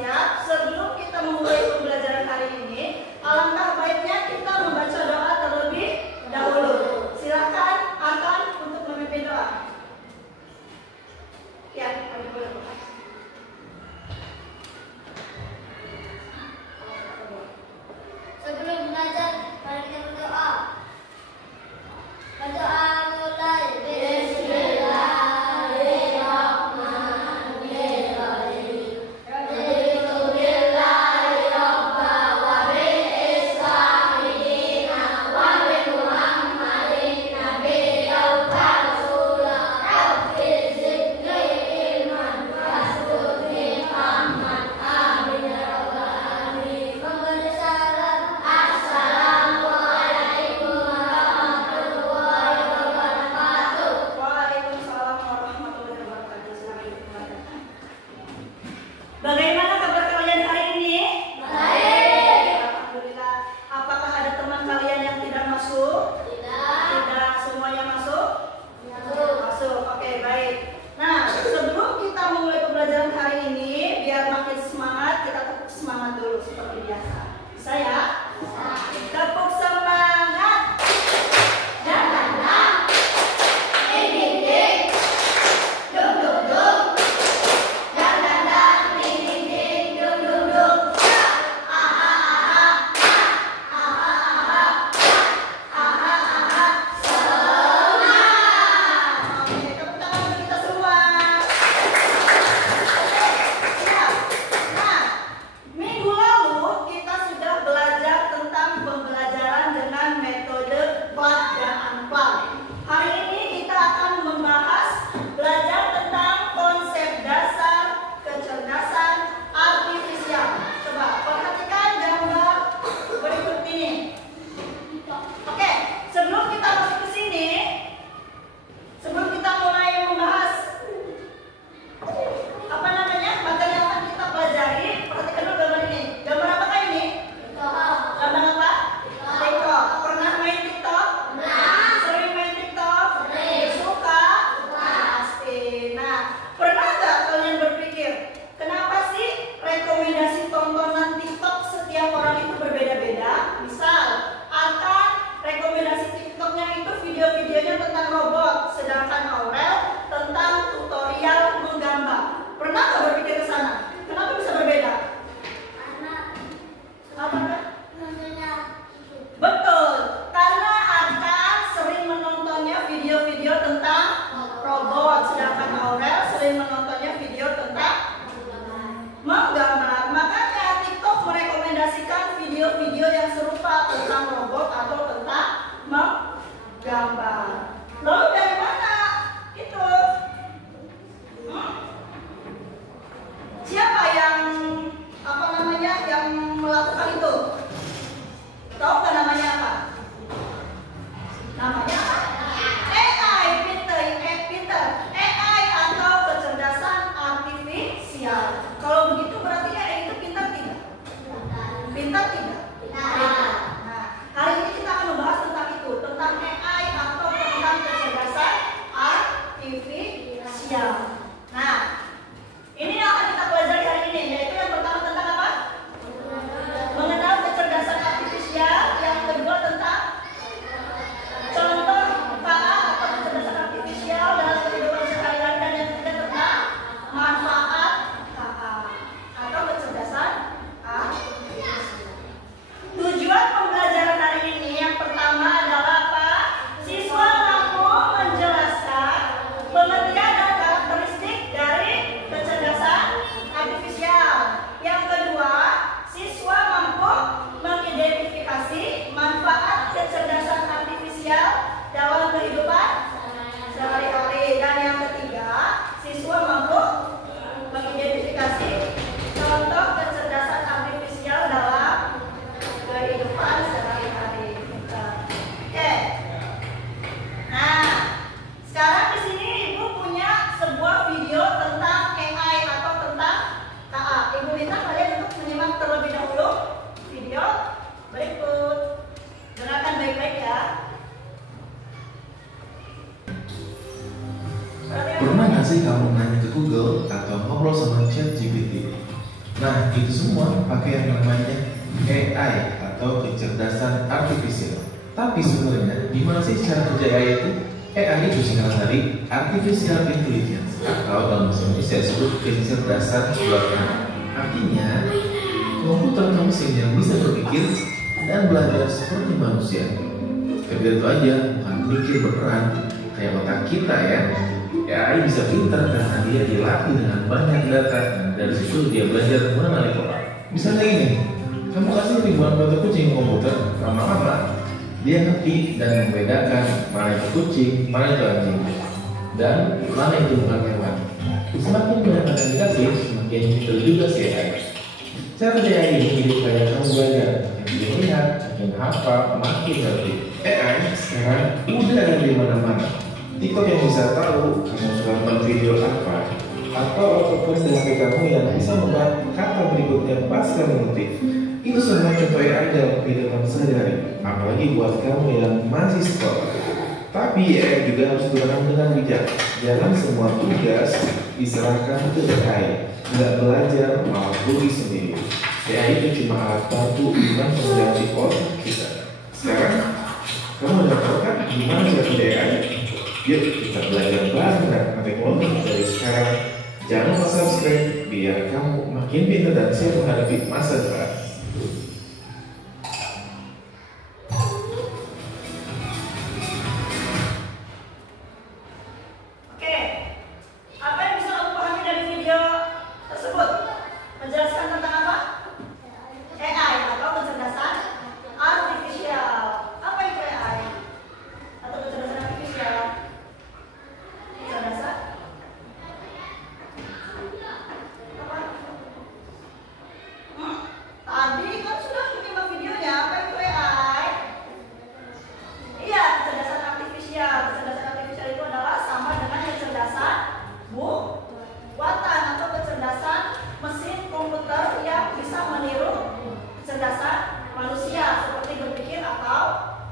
siap. Sebelum kita memulai pembelajaran hari ini, alangkah baiknya kita membaca doa terlebih dahulu. Silakan akan untuk memimpin doa. Ya, boleh. Sebelum belajar, mari kita berdoa. Berdoa mulai. Bagaimana kabar kalian hari ini? Baik. Alhamdulillah. Apakah ada teman kalian yang tidak masuk? Tidak. Semuanya masuk? Masuk. Oke, baik. Nah, sebelum kita memulai pembelajaran hari ini, biar makin semangat, kita tepuk semangat dulu seperti biasa. Bisa ya? Tepuk semangat. Minggu lalu kita sudah belajar tentang pembelajaran dengan metode plug dan unplug. Hari ini kita akan membahas belajar tentang konsep dasar kecerdasan artifisial. Coba perhatikan gambar berikut ini. Oke, sebelum kita masuk ke sini, sebelum kita mulai membahas materi yang akan kita pelajari, perhatikan dulu gambar ini. Gambar apakah ini? Gambar apa? TikTok. Pernah main TikTok? Sering main TikTok? Suka? Pasti. Nah, pernah nggak kalian berpikir, kenapa sih rekomendasi tontonan TikTok setiap orang itu berbeda-beda? Misal, akan rekomendasi TikToknya itu video-videonya tentang robot, sedangkan Aurel tentang tutorial menggambar. Pernah nggak berpikir ke sana? Kenapa bisa berbeda? Betul, karena akan sering menontonnya video-video tentang robot, sedangkan Aurel sering menontonnya video tentang menggambar. Makanya TikTok merekomendasikan video-video yang serupa tentang robot atau tentang menggambar. Lalu dari mana itu? Siapa yang yang melakukan itu? Tahu nggak namanya apa? Namanya apa? AI, pinter. AI atau kecerdasan artifisial. Kalau begitu berarti AI itu pintar tidak? Pintar tidak? Nah, hari ini kita akan membahas tentang itu, tentang AI atau tentang Nah, itu semua pakai yang namanya AI atau kecerdasan artifisial. Tapi sebenarnya gimana sih cara kerja AI itu? AI itu singkatan dari Artificial Intelligence atau dalam bahasa Indonesia disebut kecerdasan buatan. Artinya, komputer atau mesin yang bisa berpikir dan belajar seperti manusia. Tapi itu aja, bukan berpikir berperan kayak otak kita ya. AI bisa pintar karena dia dilatih dengan banyak data dan dari situ dia belajar mengenali pola. Misalnya ini, kamu kasih ribuan foto kucing ke komputer, lama-lama dia ngerti dan membedakan mana itu kucing, mana itu anjing, dan mana itu bukan hewan. Semakin banyak data dikasih, semakin pintar juga si AI. Cara kerja ini mirip kayak kamu belajar, makin melihat, makin hafal, makin ngerti. AI sekarang udah ada di mana-mana. TikTok yang bisa tahu kamu suka nonton video apa, atau apapun di HP kamu yang bisa membuat kata berikutnya pas kamu ngetik. Itu semua contoh AI dalam kehidupan sehari-hari, apalagi buat kamu yang masih sekolah. Tapi AI juga harus digunakan dengan bijak. Jangan semua tugas diserahkan ke AI. Nggak belajar malah tulis sendiri. AI itu cuma alat bantu bukan pengganti otak kita. Sekarang kamu udah tahu kan gimana cara kerja AI? Yuk kita belajar bareng tentang teknologi dari sekarang. Jangan lupa subscribe biar kamu makin pintar dan siap menghadapi masa depan. Oke, apa yang bisa kamu pahami dari video tersebut? Menjelaskan tentang apa? AI atau kecerdasan artifisial. Apa itu AI? Atau kecerdasan artifisial? Kecerdasan? Apa? Tadi kan sudah menyimak videonya. Apa itu AI? Iya, kecerdasan artifisial. Kecerdasan artifisial itu adalah sama dengan kecerdasan buatan atau kecerdasan mesin komputer yang bisa meniru kecerdasan manusia seperti berpikir atau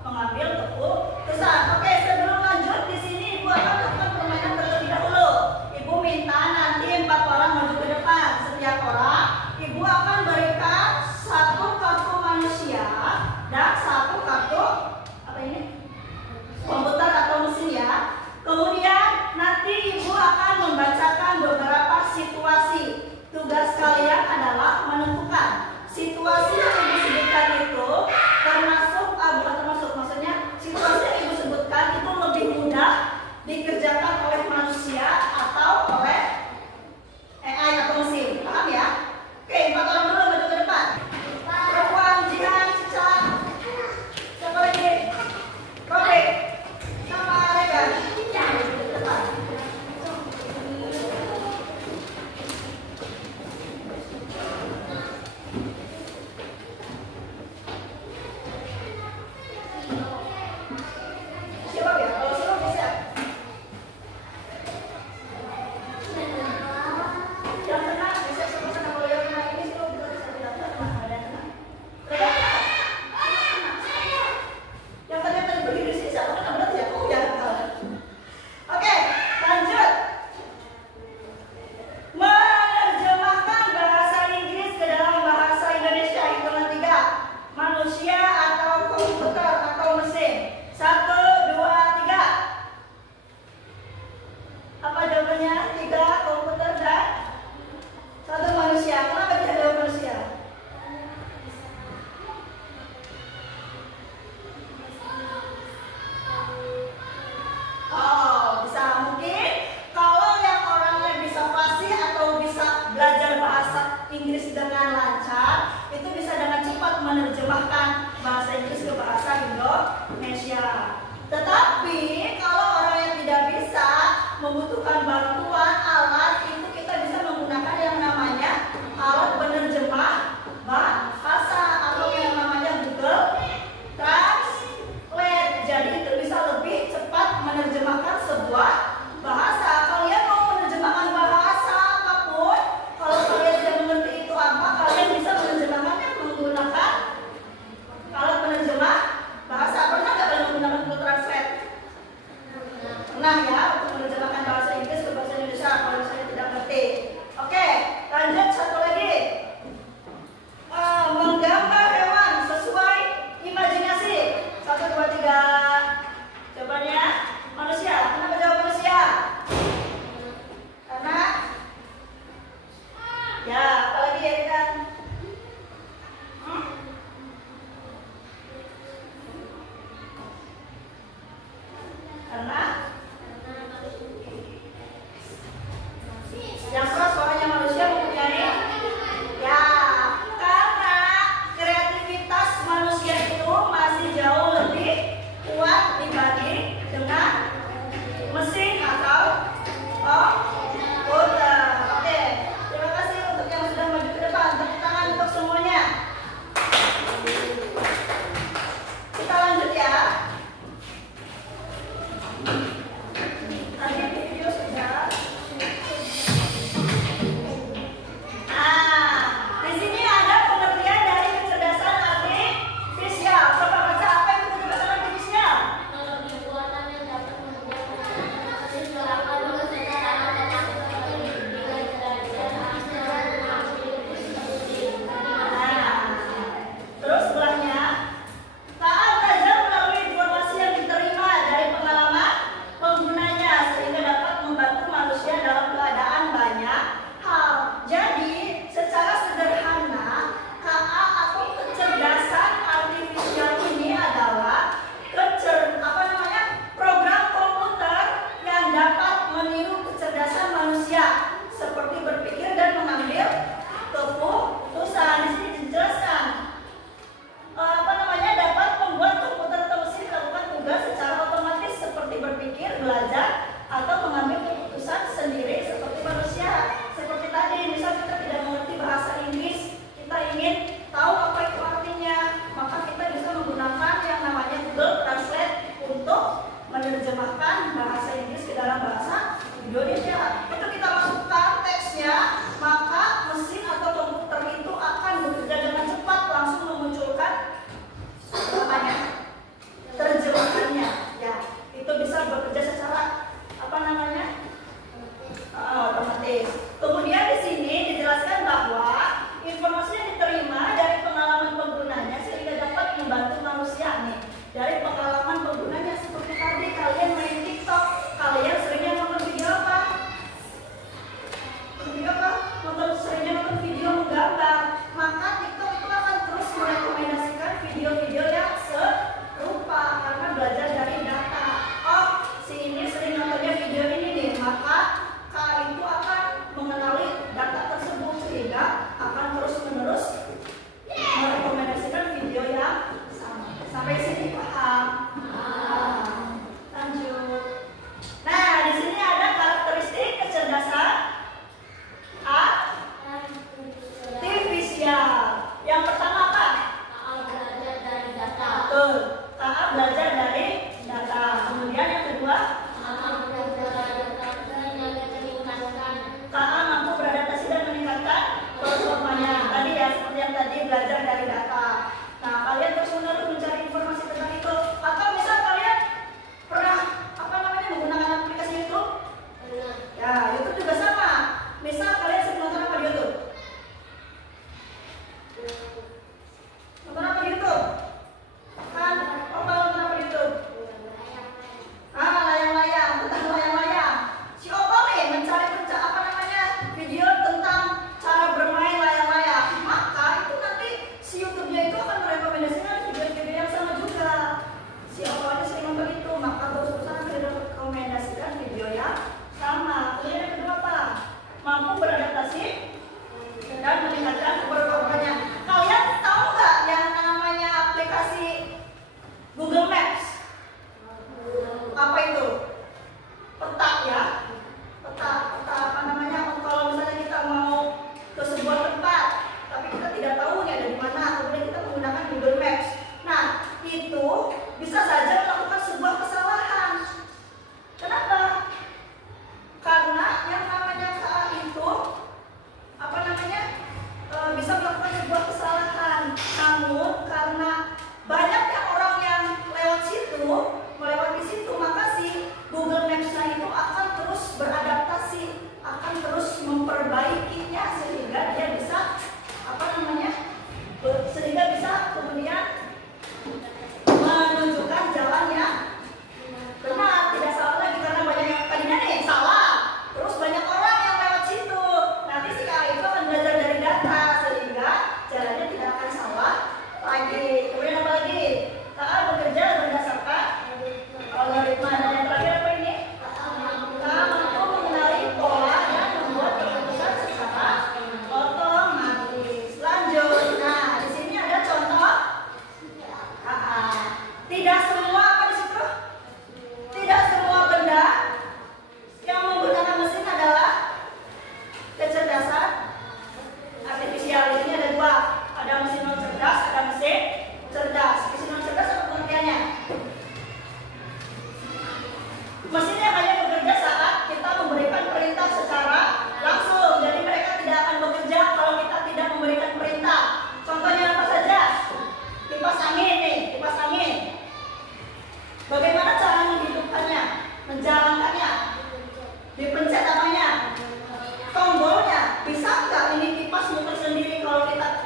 mengambil keputusan. Oke, sebelum lanjut di sini Ibu akan melakukan permainan terlebih dahulu. Ibu minta nanti 4 orang maju ke depan. Setiap orang Ibu akan berikan 1 kartu manusia dan 1 kartu apa ini? Komputer atau mesin ya. Kemudian nanti Ibu akan membacakan beberapa situasi. Tugas kalian adalah menentukan situasi yang Ibu sebutkan itu bukan termasuk, maksudnya situasi yang Ibu sebutkan itu lebih mudah dikerjakan oleh manusia atau oleh AI atau mesin. Paham ya? Oke, 4 orang dulu maju ke depan. Perempuan, Jihan, Cica, siapa lagi? Robek, sama Regan. Maju ke depan. Siapa ya? Kalau siapa bisa. Yang tenang, bisa sama-sama. Kalau yang tenang ini siapa juga bisa tidak tenang. Ada yang tenang. Regan, tenang. Yang tadi berdiri di sini siapa? Kan berarti ya? Oh ya. Oke, lanjut. Menerjemahkan bahasa Inggris ke dalam bahasa Indonesia. Hitungan 3. Manusia atau komputer atau mesin. 1, 2, 3. Apa jawabannya? 3 komputer dan 1 manusia. Kenapa dia jawab manusia? Oh, bisa mungkin kalau yang orangnya bisa fasih atau bisa belajar bahasa Inggris dengan lancar, itu bisa dengan cepat menerjemahkan bahasa Inggris ke bahasa Indonesia. Tetapi kalau orang yang tidak bisa, membutuhkan bantuan alat, itu kita bisa menggunakan yang namanya alat penerjemah bahasa atau yang namanya Google Translate. Jadi itu bisa lebih cepat menerjemahkan sebuah bahasa. Kalian mau menerjemahkan bahasa apapun, kalau kalian tidak mengerti itu apa, kalian bisa menerjemahkannya menggunakan alat penerjemah bahasa. Pernah nggak kalian menggunakan Google Translate? Pernah ya, untuk menerjemahkan bahasa Inggris ke bahasa Indonesia.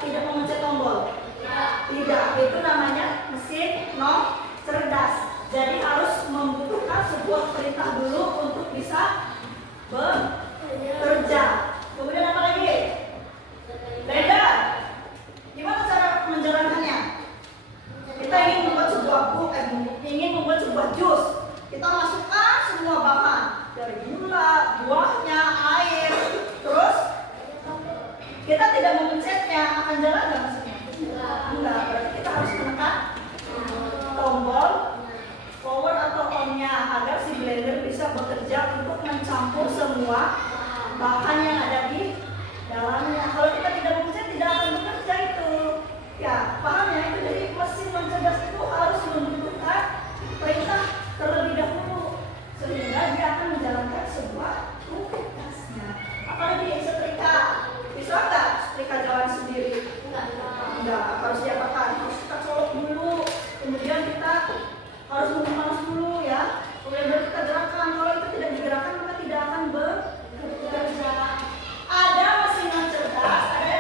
tidak memencet tombol? Tidak. Itu namanya mesin non cerdas. Jadi harus membutuhkan sebuah perintah dulu untuk bisa bekerja. Kemudian apa lagi? Blender. Gimana cara menjalankannya? Kita ingin membuat sebuah jus. Kita masukkan semua bahan dari gula, buahnya, air, terus kita tidak memencetnya, akan jalan nggak mesinnya? Enggak. Berarti kita harus menekan tombol power atau on-nya agar si blender bisa bekerja untuk mencampur semua bahan yang ada di dalamnya. Kalau kita tidak memencet, tidak akan bekerja itu. Ya, paham ya? Itu jadi mesin non cerdas itu harus membutuhkan perintah terlebih dahulu sehingga dia akan menjalankan sebuah tugasnya. Apalagi setrika, bisa nggak setrika jalan sendiri? Enggak, harus diapakan? Harus kita colok dulu, kemudian kita harus memanas dulu ya. Kemudian baru kita gerakan. Kalau itu tidak digerakkan maka tidak akan bekerja. Ada mesin non cerdas, ada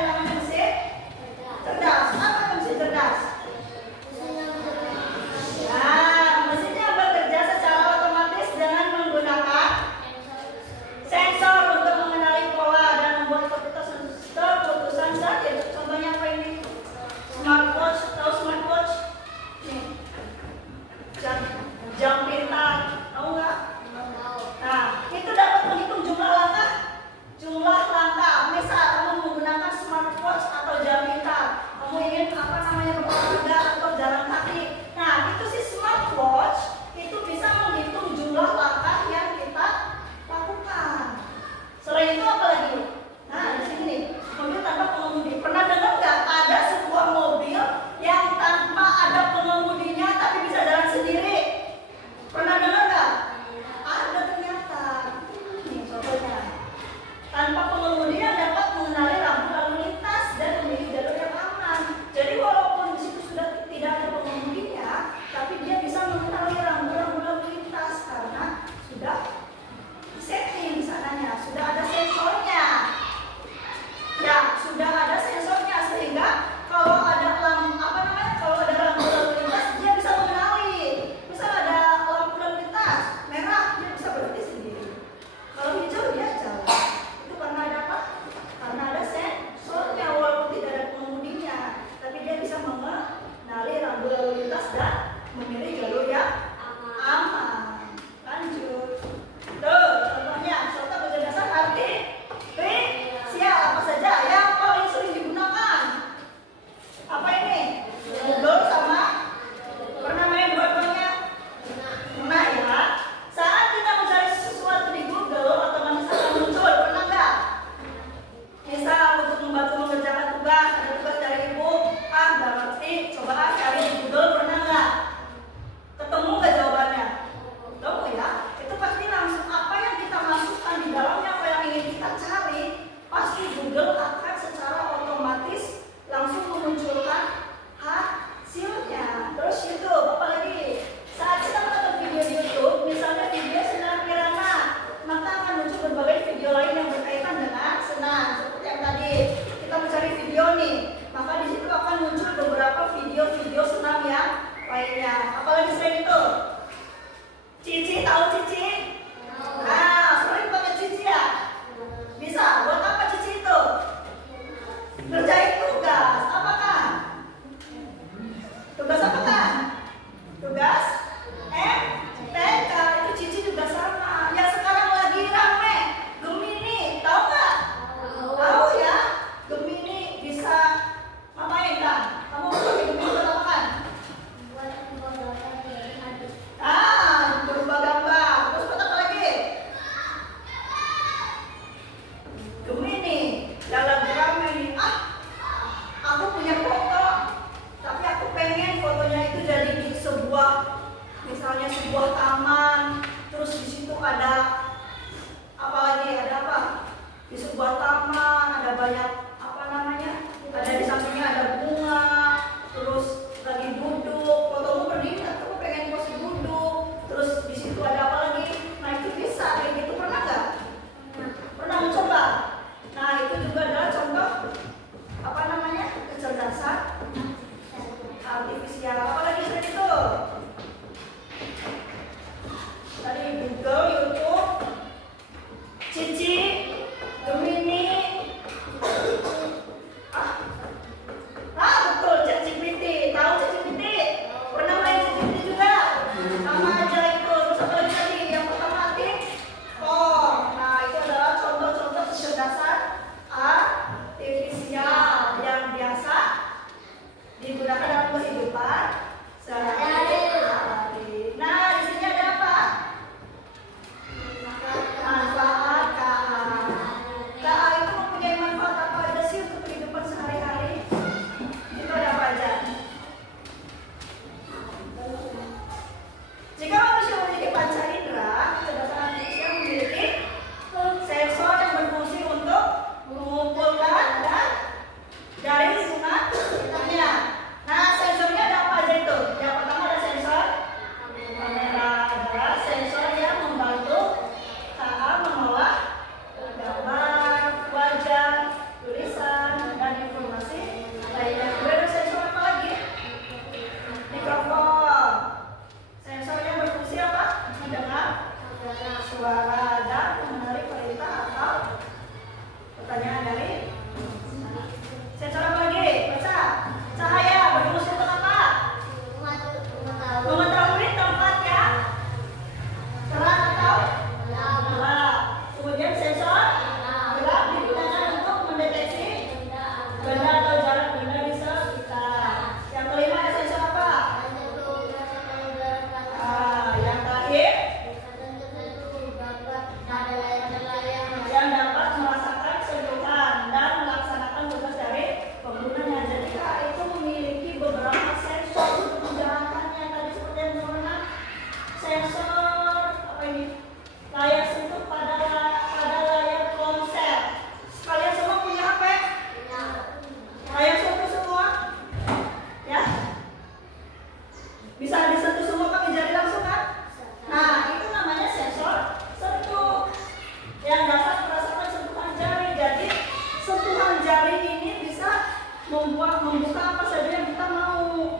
membuka apa saja yang kita mau.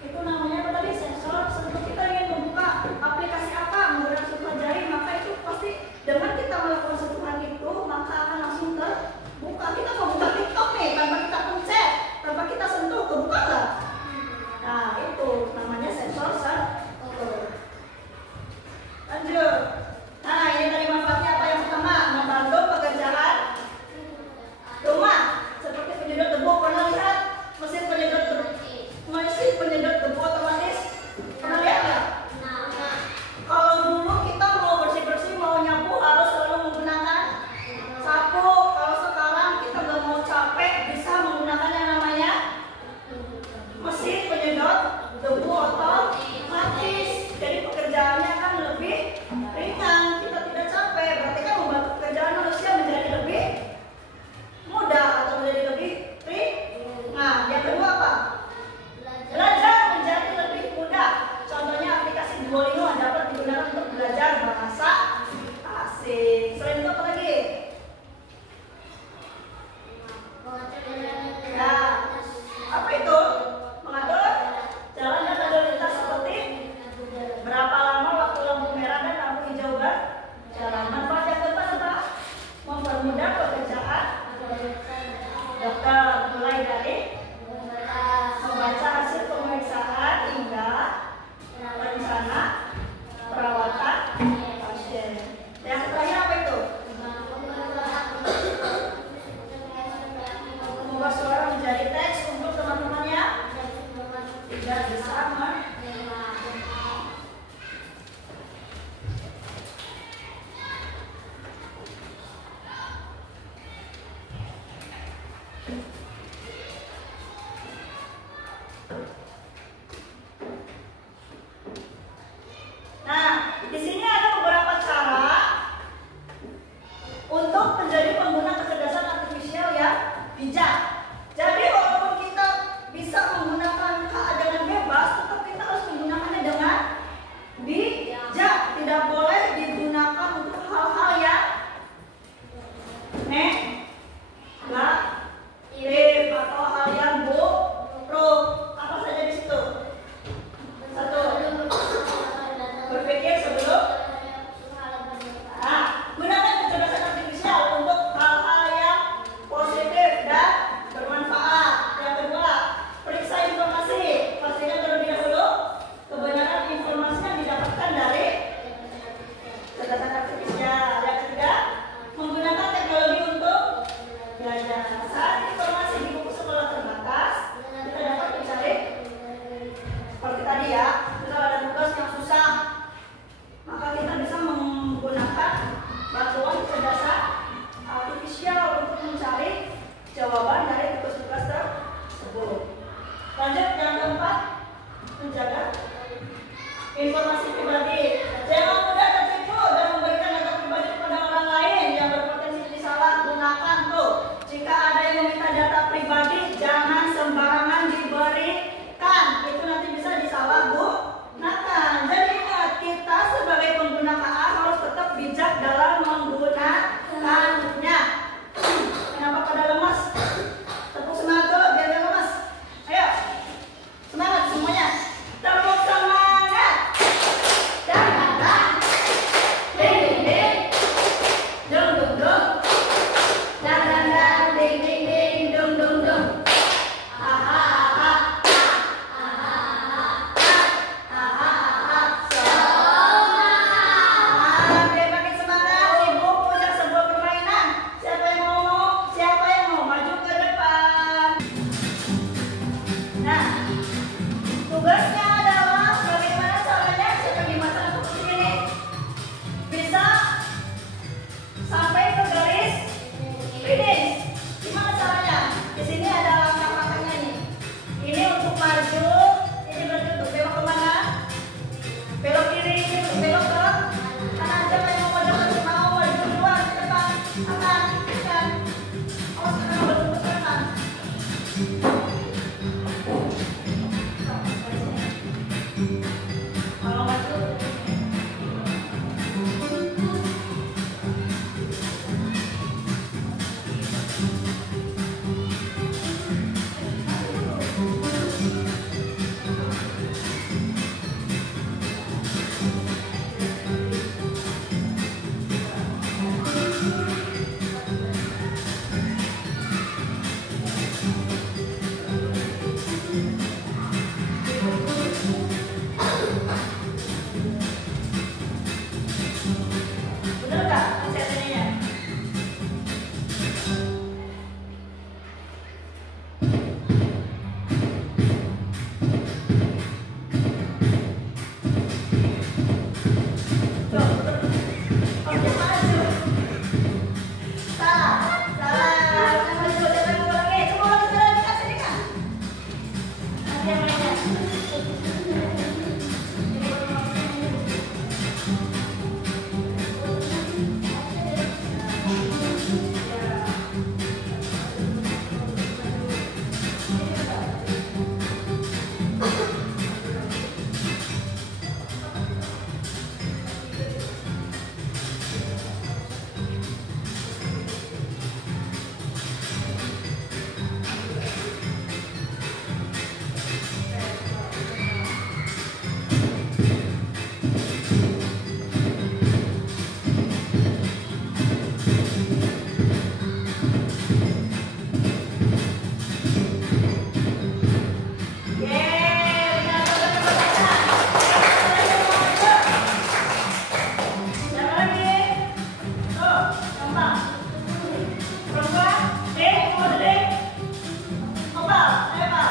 Itu namanya apa tadi? Sensor. Sebelum kita ingin membuka aplikasi apa menggunakan sentuhan jari, maka itu pasti dengan kita melakukan sentuhan itu maka akan langsung terbuka. Kita mau buka TikTok nih tanpa kita pencet, tanpa kita sentuh, kebuka nggak? Nah itu namanya sensor. Lanjut. Nah ini tadi manfaatnya apa? Yang pertama, membantu pekerjaan rumah seperti penyedot debu. Pernah lihat mesin penyedot debu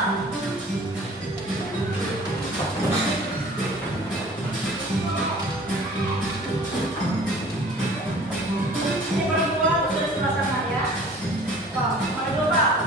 Ini perempuan sudah sebelah sana ya. Pak, mari dulu Pak.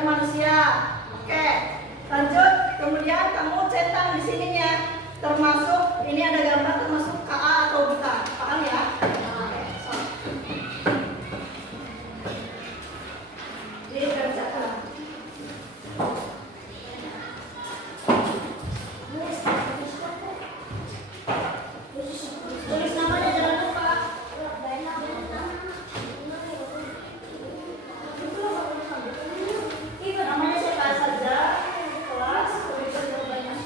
gambar manusia. Oke, lanjut. Kemudian kamu centang di sininya. Termasuk ini ada gambar termasuk KA atau bukan. Paham ya? Oke, so. Jadi kerjakan. Tulis namanya jangan lupa. Namanya siapa saja, kelas, tulis jawabannya.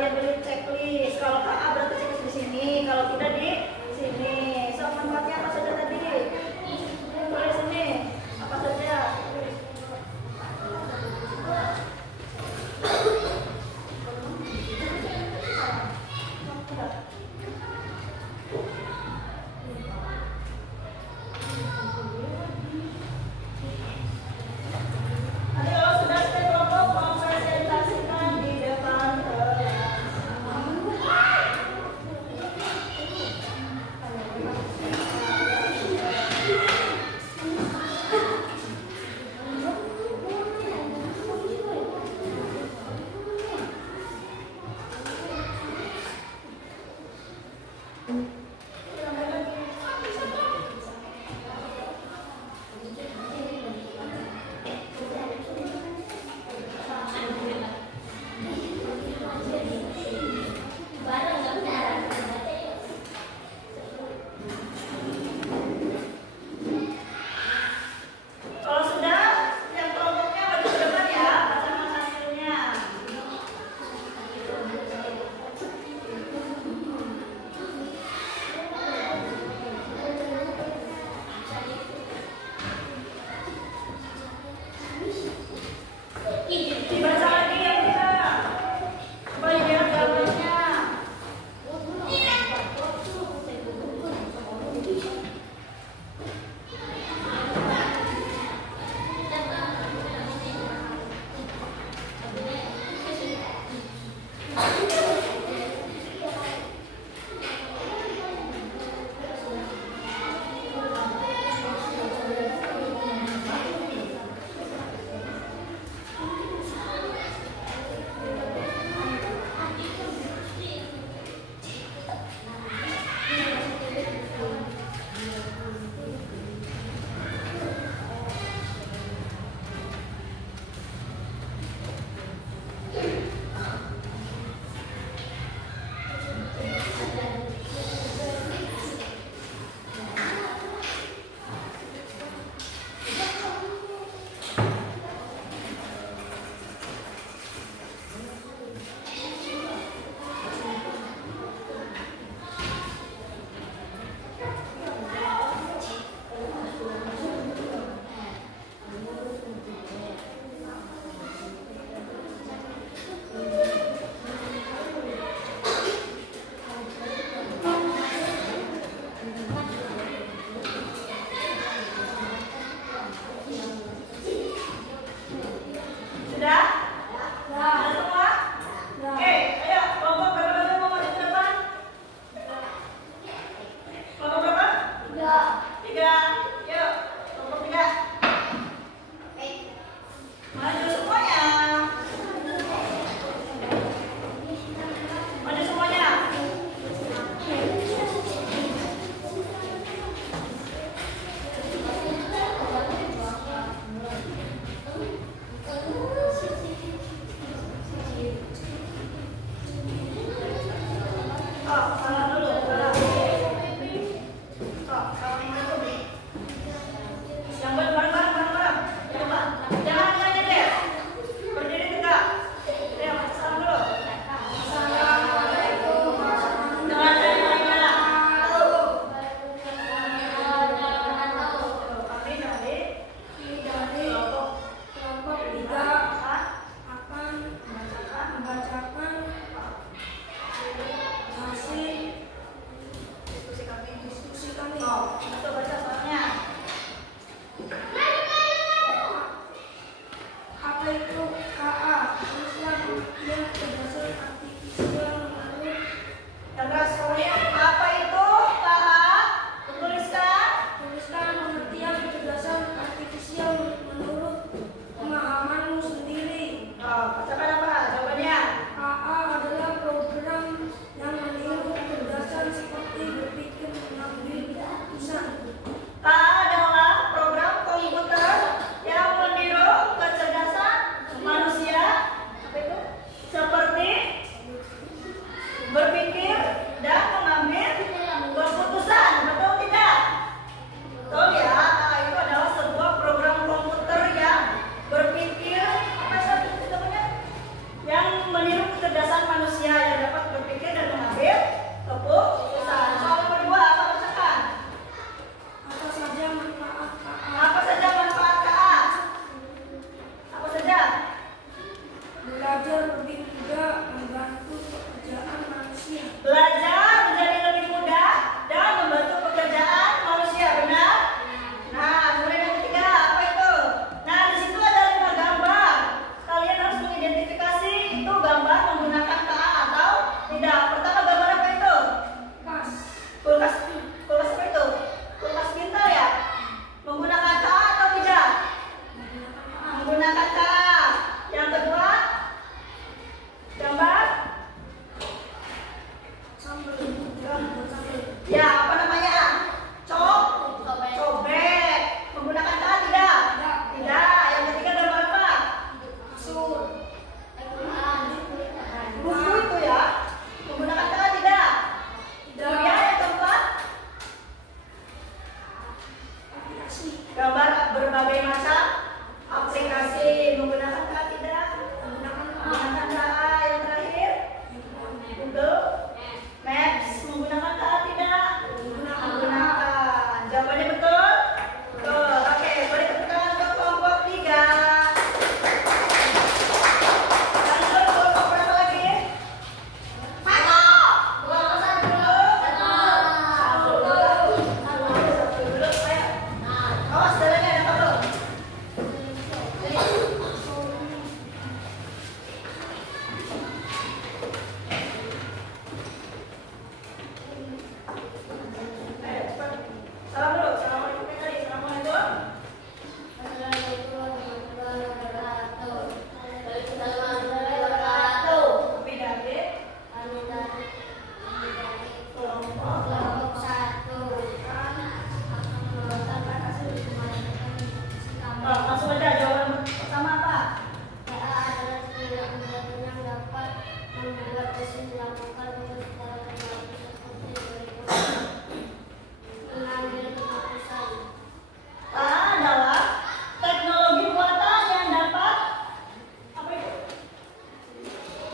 kalian beli checklist. Kalau KA berarti checklist di sini, kalau tidak di sini. So, manfaatnya apa saja tadi? Tulis sini. Apa saja? Nanti kalau sudah stay kelompok, presentasikan di depan kelas. Kalau sudah, yang kelompoknya maju ke depan ya, bacakan hasilnya. Dibaca lagi ya udah. Coba lihat gambarnya. Sudah? Sudah semua? Oke, ayo kelompok berapa mau maju ke depan? Kelompok berapa? 3. Yuk, kelompok 3. Maju semuanya. Maju semuanya. Oh, salah dulu, salah. Oh, salah dulu. Yang bareng-bareng. Coba. Jangan nanya deh. Berdiri tegak. Ayo, salam dulu. Assalamualaikum. Dengan saya gimana? Kami dari kelompok 3 akan membacakan hasil Belajar menjadi lebih mudah dan membantu pekerjaan manusia, benar? Nah, kemudian yang ketiga, apa itu? Nah, di situ ada 5 gambar. Kalian harus mengidentifikasi itu gambar menggunakan KA atau tidak. Pertama, gambar apa itu? Kulkas. Kulkas apa itu? Kulkas pintar ya? Menggunakan KA atau tidak? Menggunakan KA. Yang kedua, gambar ya, apa namanya? Cobek. Menggunakan KA tidak? Tidak. Yang ketiga gambar apa? Buku itu ya. Menggunakan KA tidak? Kemudian yang keempat, gambar berbagai macam aplikasi. Menggunakan KA tidak? Menggunakan KA. Yang terakhir, Google Maps. Menggunakan KA tidak? Menggunakan. Jawabannya betul? Betul. Oke, beri tepuk tangan untuk kelompok 3. Lanjut, kelompok berapa lagi? Kelompok 1 dulu. Satu dulu. Ayo. Awas, jalannya ada kabel. Ayo, cepat. Salam dulu. Assalamualaikum kali. Assalamualaikum. Lebih dari langsung aja jawaban pertama apa? Adalah teknologi buatan yang dapat apa itu?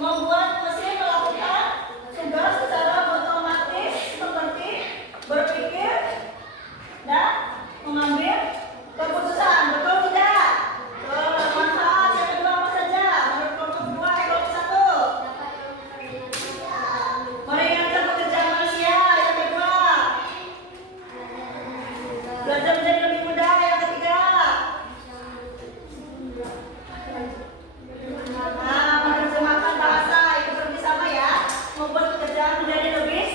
Membuat mesin melakukan tugas secara otomatis seperti berpikir dan mengambil keputusan. Betul tidak? Betul. Manfaat yang kedua apa saja? Menurut kelompok 2, kelompok 1. Meringankan pekerjaan manusia. Yang kedua, belajar menjadi lebih mudah. Yang ketiga, menerjemahkan bahasa. Itu berarti sama ya, membuat pekerjaan menjadi lebih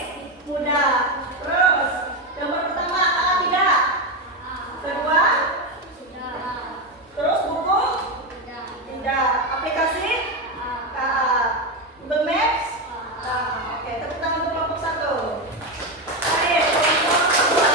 mudah. Terus, gambar pertama KA tidak? Kedua, terus buku tidak. Aplikasi KA. Google Maps. Oke, tepuk tangan untuk kelompok 1. Baik, kelompok 2.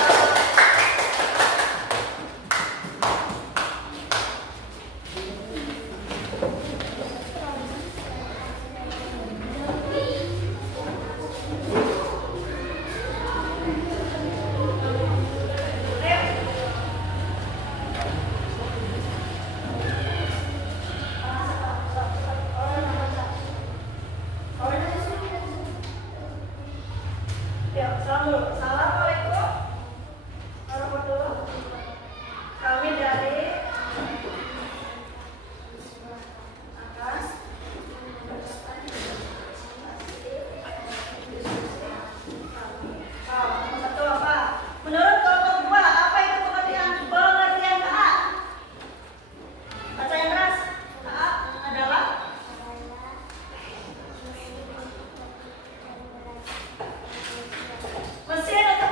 Ya, Assalamualaikum warahmatullahi wabarakatuh. Kami dari atas nomor 1 apa? Menurut kelompok 2, apa itu pengertian KA? Baca yang keras. KA adalah mesin untuk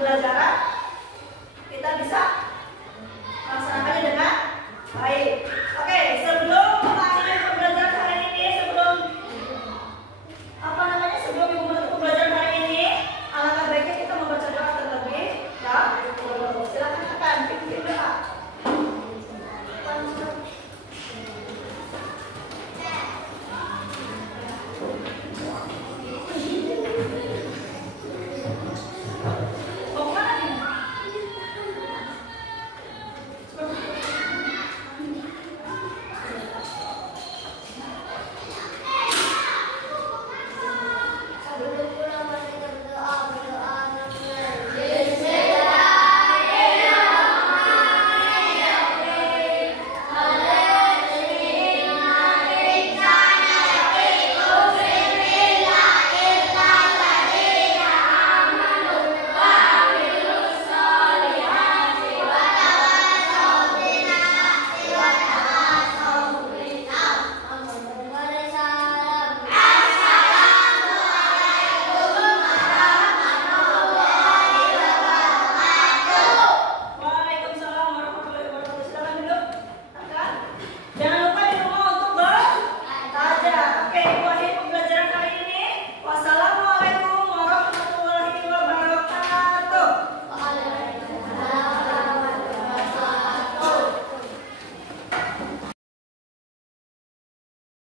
Belajar